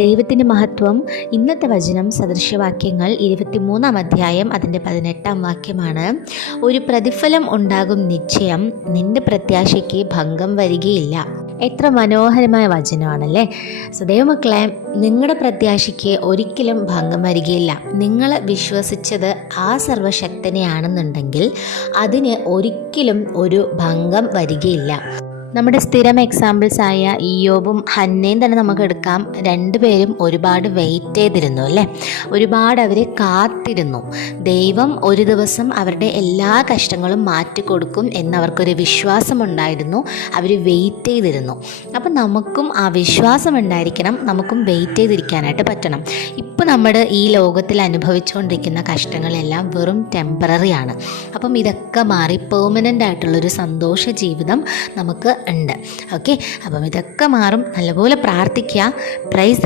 ദൈവത്തിൻ്റെ മഹത്വം. ഇന്നത്തെ വചനം സദൃശവാക്യങ്ങൾ 23 അധ്യായം അതിൻ്റെ 18 വാക്യമാണ്. ഒരു പ്രതിഫലം ഉണ്ടാകും നിശ്ചയം, നിന്റെ പ്രത്യാശയ്ക്ക് ഭംഗം വരികയില്ല. എത്ര മനോഹരമായ വചനമാണല്ലേ. ദൈവമക്കളെ, നിങ്ങളുടെ പ്രത്യാശയ്ക്ക് ഒരിക്കലും ഭംഗം വരികയില്ല. നിങ്ങൾ വിശ്വസിച്ചത് ആ സർവശക്തനെയാണെന്നുണ്ടെങ്കിൽ അതിന് ഒരിക്കലും ഒരു ഭംഗം വരികയില്ല. നമ്മുടെ സ്ഥിരം എക്സാമ്പിൾസ് ആയ ഇയ്യോബും ഹന്നയും തന്നെ നമുക്ക് എടുക്കാം. രണ്ടുപേരും ഒരുപാട് വെയിറ്റ് ചെയ്തിരുന്നു അല്ലേ. ഒരുപാട് അവർ കാത്തിരുന്നു. ദൈവം ഒരു ദിവസം അവരുടെ എല്ലാ കഷ്ടങ്ങളും മാറ്റിക്കൊടുക്കും എന്നവർക്കൊരു വിശ്വാസമുണ്ടായിരുന്നു. അവർ വെയിറ്റ് ചെയ്തിരുന്നു. അപ്പം നമുക്കും ആ വിശ്വാസം ഉണ്ടായിരിക്കണം. നമുക്കും വെയിറ്റ് ചെയ്തിരിക്കാനായിട്ട് പറ്റണം. ഇപ്പോൾ നമ്മൾ ഈ ലോകത്തിൽ അനുഭവിച്ചുകൊണ്ടിരിക്കുന്ന കഷ്ടങ്ങളെല്ലാം വെറും ടെമ്പററി ആണ്. അപ്പം ഇതൊക്കെ മാറി പെർമനൻ്റ് ആയിട്ടുള്ളൊരു സന്തോഷ ജീവിതം നമുക്ക് ഉണ്ട്. ഓക്കെ, അപ്പം ഇതൊക്കെ മാറും. നല്ലപോലെ പ്രാർത്ഥിക്കുക. പ്രൈസ്